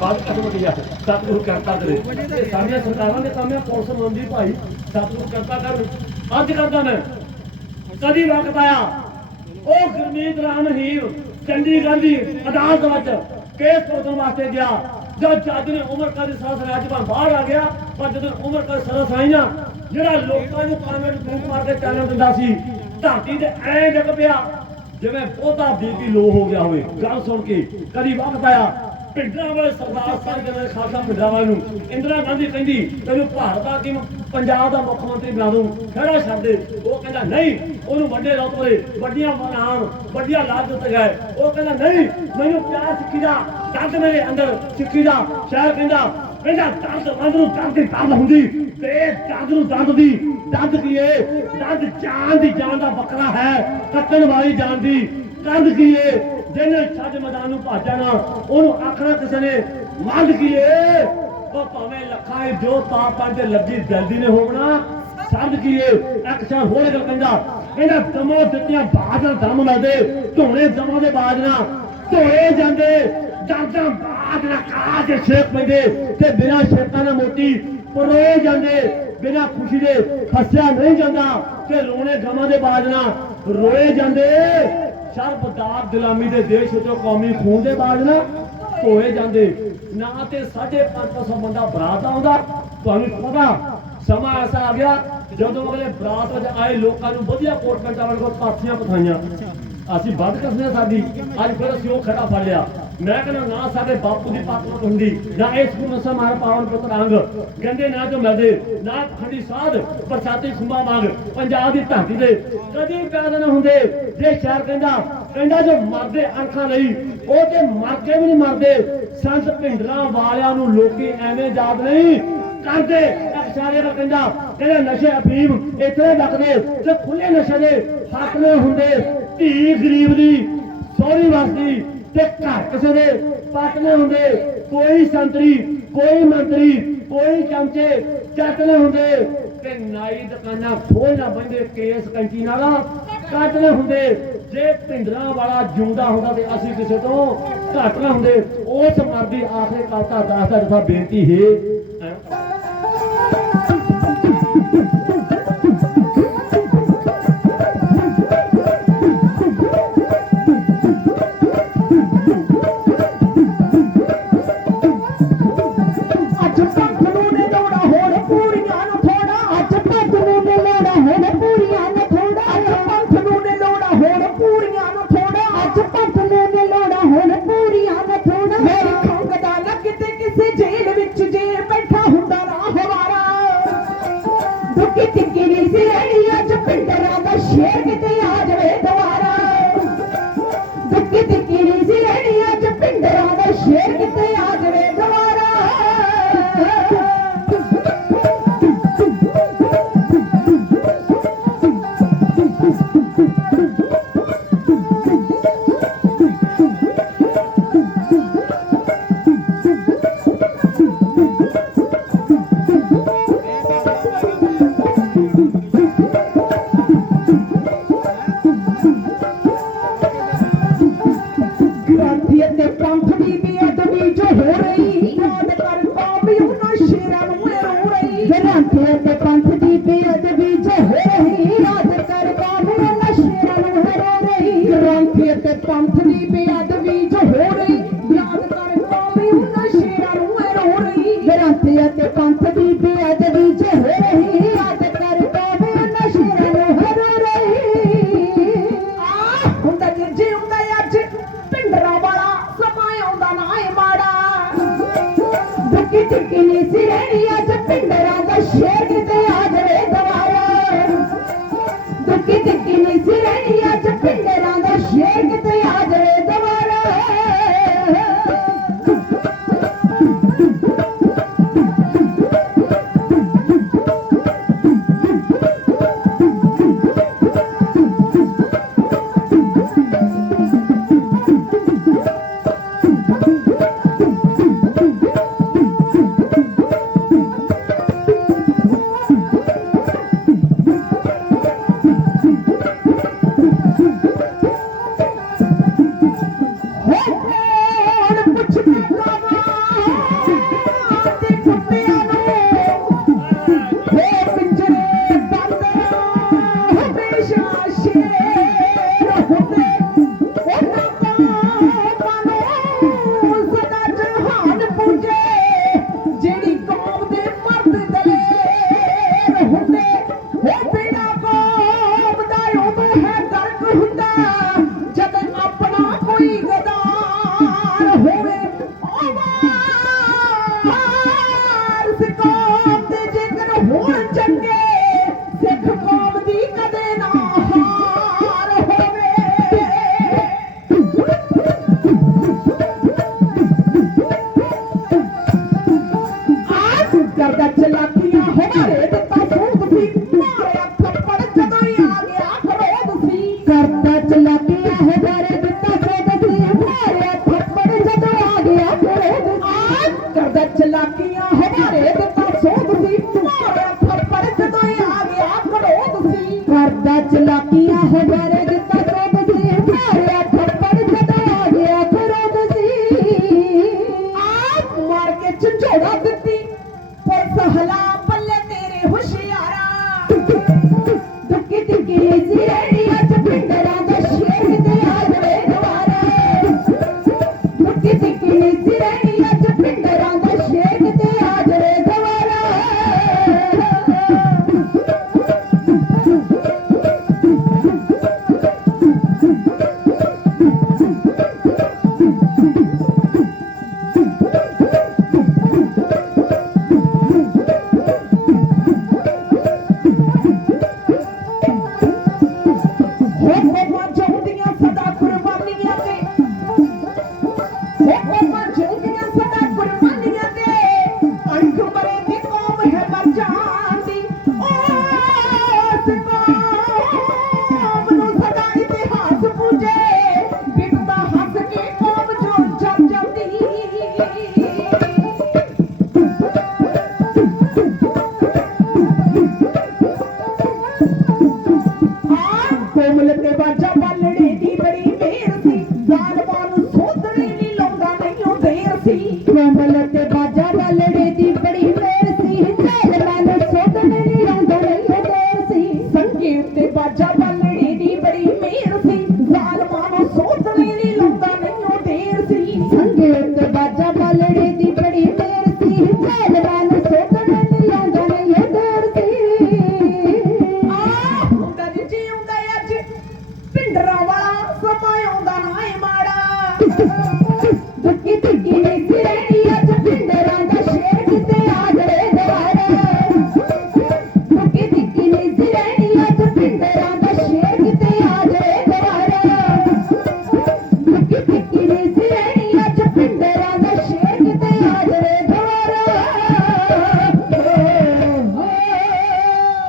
ਬਾਤ ਕਸਮ ਦੀ ਸਤਿਗੁਰੂ ਕਰਤਾ ਕਰੇ। ਸਾਡੀਆਂ ਸਰਕਾਰਾਂ ਦੇ ਕੰਮ ਆ ਪੁਲਿਸ ਮੰਦੀ ਭਾਈ, ਸਤਿਗੁਰੂ ਕਰਤਾ ਕਰ। ਅੱਜ ਕਰਦਾ ਮੈਂ। ਕਦੀ ਵਕਤ ਆਇਆ। ਉਹ ਗੁਰਮੀਤ ਰਾਮ ਹੀਰ, ਚੰਡੀਗੜ੍ਹ ਦੀ ਅਦਾਲਤ ਵਿੱਚ ਕੇਸ ਪੋਤਨ ਵਾਸਤੇ ਗਿਆ। ਜਦ ਜੱਜ ਨੇ ਉਮਰ ਕਦ ਸਾਥ ਰਾਜਪਾਲ ਬਾਹਰ ਆ ਗਿਆ, ਪਰ ਜਦੋਂ ਉਮਰ ਕਦ ਸਜ਼ਾ ਸੁਣਾਈ ਨਾ ਜਿਹੜਾ ਲੋਕਾਂ ਨੂੰ ਕਾਨਵੈਂਟ ਫੂਕ ਮਾਰ ਕੇ ਚਾਨਣ ਦਿੰਦਾ ਸੀ, ਧਰਤੀ ਤੇ ਐਂ ਡਿੱਗ ਪਿਆ, ਜਿਵੇਂ ਬਹੁਤਾ ਬੀਪੀ ਲੋ ਹੋ ਗਿਆ ਹੋਵੇ। ਗੱਲ ਸੁਣ ਕੇ ਕਦੀ ਵਕਤ ਆਇਆ। ਪਿੰਡਾਂ ਵਾਲੇ ਸਰਦਾਰ ਸਾਹਿਬ ਦੇ ਖਾਲਸਾ ਪਿੰਡਾਂ ਨੂੰ। ਇੰਦਰਾ ਗਾਂਧੀ ਕਹਿੰਦੀ, ਤੈਨੂੰ ਭਾਰਤ ਦਾ ਕਿ ਪੰਜਾਬ ਦਾ ਮੁੱਖ ਮੰਤਰੀ ਬਣਾ ਦੂੰ। ਖੜਾ ਛੱਡ ਉਹ ਕਹਿੰਦਾ, ਨਹੀਂ, ਉਹਨੂੰ ਵੱਡੇ ਰਤਬੇ ਵੱਡੀਆਂ ਮਨਾਮ ਵੱਡੀਆਂ ਲਾਭ ਦਿੱਤੇ ਗਏ। ਉਹ ਕਹਿੰਦਾ, ਨਹੀਂ, ਮੈਨੂੰ ਪਿਆਰ ਸਿੱਖੀ ਦਾ ਦੰਦ ਮੇਰੇ ਅੰਦਰ ਸਿੱਖੀ ਦਾ ਸ਼ਾਇਰ ਕਹਿੰਦਾ ਕਹਿੰਦਾ, ਦਰਦ ਅੰਦਰ ਨੂੰ ਦਰਦ ਦੀ ਦੰਦ ਹੁੰਦੀ ਤੇ ਦਰਦ ਨੂੰ ਦਰਦ ਦੀ। ਦੰਦ ਕੀ ਏ? ਦਰਦ ਜਾਨ ਦੀ ਜਾਨ ਦਾ ਬੱਕਰਾ ਹੈ, ਕੱਟਣ ਵਾਲੀ ਜਾਨ ਦੀ। ਕੰਧ ਕੀ ਏ? ਜਿਹਨੇ ਛੱਡ ਮੈਦਾਨ ਨੂੰ ਭਾਜਾ ਨਾ, ਉਹਨੂੰ ਆਖਣਾ ਕਿਸੇ ਨੇ ਮੰਦ ਕੀ ਉਹ ਭਾਵੇਂ ਲੱਖਾਂ ਜੋ ਪਾਪ ਪੰਜ ਲੱਗੀ ਜਲਦੀ ਨੇ ਹੋਣਾ। ਸਮਝ ਕੀ ਏ? ਹੋਰ ਗੱਲ ਕਹਿੰਦਾ ਕਹਿੰਦਾ ਦਮੋ ਦਿੱਤੀਆਂ ਬਾਜ ਨਾਲ ਦਮ ਮਿਲਦੇ ਧੋਣੇ ਦਮੋਂ ਦੇ ਬਾਜ ਨਾਲ ਧੋਏ ਜਾਂਦੇ ਦਰਦਾਂ ਬਾਜ ਨਾਲ ਕਾਜ ਛੇਕ ਪੈਂਦੇ ਤੇ ਬਿਨਾਂ ਛੇਕਾਂ ਨਾਲ ਮੋਤੀ ਪਰੋਏ ਜਾਂਦੇ, ਬਿਨਾਂ ਖੁਸ਼ੀ ਦੇ ਹੱਸਿਆ ਨਹੀਂ ਜਾਂਦਾ ਤੇ ਰੋਣੇ ਗਮਾਂ ਦੇ ਬਾਜ ਨਾਲ ਰੋਏ ਜਾਂਦੇ ਸ਼ਰਬਦਾ ਗੁਲਾਮੀ ਦੇ ਦੇਸ਼ ਵਿੱਚੋਂ ਕੌਮੀ ਖੂਨ ਦੇ ਬਾਜ ਧੋਏ ਜਾਂਦੇ। ਨਾ ਤੇ 550 ਬੰਦਾ ਬਰਾਤ ਆਉਂਦਾ। ਤੁਹਾਨੂੰ ਪਤਾ, ਸਮਾਂ ਐਸਾ ਆ ਗਿਆ ਜਦੋਂ ਅਗਲੇ ਬਰਾਤ ਵਿੱਚ ਆਏ ਲੋਕਾਂ ਨੂੰ ਵਧੀਆ ਕੋਟ ਕੰਟਾ ਕੋਲ ਪਾਥੀਆਂ ਪਥਾਈਆਂ ਅਸੀਂ ਵੱਧ ਕਰਦੇ ਸਾਡੀ। ਅੱਜ ਫਿਰ ਅਸੀਂ ਉਹ ਖੜਾ ਫੜ ਲਿਆ। ਮੈਂ ਕਹਿੰਦਾ ਨਾ ਸਾਡੇ ਬਾਪੂ ਦੀ ਪਾਤਮਤ ਹੁੰਦੀ ਨਾ ਇਸ ਨੂੰ ਨਸਾ ਪਾਵਨ ਪੁੱਤਰ ਅੰਗ। ਕਹਿੰਦੇ ਨਾ ਜੋ ਮਿਲਦੇ ਨਾ ਖੰਡੀ ਸਾਧ, ਬਰਸਾਤੀ ਖੁੰਬਾ ਮੰਗ ਪੰਜਾਬ ਦੀ ਧਰਤੀ ਦੇ ਕਦੀ ਪੈਦਾ ਨਾ ਹੁੰਦੇ। ਜੇ ਸ਼ਹਿਰ ਕਹਿੰਦਾ ਕਹਿੰਦਾ ਜੋ ਮਰਦੇ ਅਣਖਾਂ ਲਈ, ਉਹ ਤੇ ਮਰ ਕੇ ਵੀ ਨਹੀਂ ਮਰਦੇ। ਸੰਤ ਭਿੰਡਰਾਂ ਵਾਲਿਆਂ ਨੂੰ ਲੋਕੀ ਐਵੇਂ ਯਾਦ ਨਹੀਂ ਕਰਦੇ। ਅਖਸ਼ਾਰੇ ਦਾ ਕਹਿੰਦਾ ਕਹਿੰਦਾ ਨਸ਼ੇ ਅਫੀਮ ਇੱਥੇ ਲੱਗਦੇ, ਤੇ ਖੁੱਲੇ ਨਸ਼ੇ ਦੇ ਹੱਕ ਫਾਤਲੇ ਹੁੰਦੇ। ਧੀ ਗਰੀਬ ਦੀ ਸੋਹਰੀ ਵਸਦੀ ਤੇ ਘਰ ਕਿਸੇ ਦੇ ਪਾਟਲੇ ਹੁੰਦੇ, ਕੋਈ ਸੰਤਰੀ, ਕੋਈ ਮੰਤਰੀ, ਕੋਈ ਚਮਚੇ ਚੱਟਲੇ ਹੁੰਦੇ। ਤੇ ਨਾਈ ਦੁਕਾਨਾਂ ਖੋਲਣਾ ਬੰਦੇ ਕੇਸ ਕੰਚੀ ਨਾਲ ਕੱਟਲੇ ਹੁੰਦੇ। ਜੇ ਭਿੰਡਰਾਂ ਵਾਲਾ ਜਿਉਂਦਾ ਹੁੰਦਾ ਤੇ ਅਸੀਂ ਕਿਸੇ ਤੋਂ ਘੱਟ ਨਾ ਹੁੰਦੇ। ਉਸ ਮਰਦੀ ਆਖਰੇ ਕਾਤਾ ਦਾਸ ਦਾ ਬੇਨਤੀ ਹੈ ਪਿੰਡਰਾਂ ਕਿਤੇ ਆ ਜਾਵੇ ਦੁਬਾਰਾ। ਦੁੱਖੀ ਟਿੱਕੀ ਨਹੀਂ ਸੀ ਰਹਿਣੀ, ਅੱਜ ਪਿੰਡਰਾਂ ਦਾ ਸ਼ੇਰ ਕਿਤੇ ਆ ਜਾਵੇ ਦੁਬਾਰਾ। กรองเพียรแต่ตองธนีไปอาตวี দিন ਹਮਾਰੇ ਦਿੱਤਾ ਸੂਦ ਸੀ। ਮਾਰਿਆ ਥੱਪੜ ਜਦੋਂ ਹੀ ਆ ਗਿਆ ਕਰੋਧ ਸੀ। ਕਰਦਾ ਚਲਾਕੀਆਂ ਹਮਾਰੇ ਦਿੱਤਾ ਸੂਦ ਸੀ। ਮਾਰਿਆ ਥੱਪੜ ਜਦੋਂ ਆ ਗਿਆ ਕਰੋਧ ਸੀ। ਕਰਦਾ ਚਲਾਕੀਆਂ ਹਮਾਰੇ ਦਿੱਤਾ ਸੂਦ ਸੀ। ਮਾਰਿਆ ਥੱਪੜ ਜਦੋਂ ਹੀ ਆ ਗਿਆ ਕਰੋਧ ਸੀ। ਕਰਦਾ ਚਲਾਕੀਆਂ ਹਮਾਰੇ ਦਿੱਤਾ ਸੂਦ ਸੀ। ਮਾਰਿਆ ਥੱਪੜ ਜਦੋਂ ਆ ਗਿਆ ਕਰੋਧ ਸੀ। ਆਪ ਮਾਰ ਕੇ ਝੰਜੋੜਾ ਦਿੱਤੀ। ਪੁਲਿਸ ਹਲਾ wish he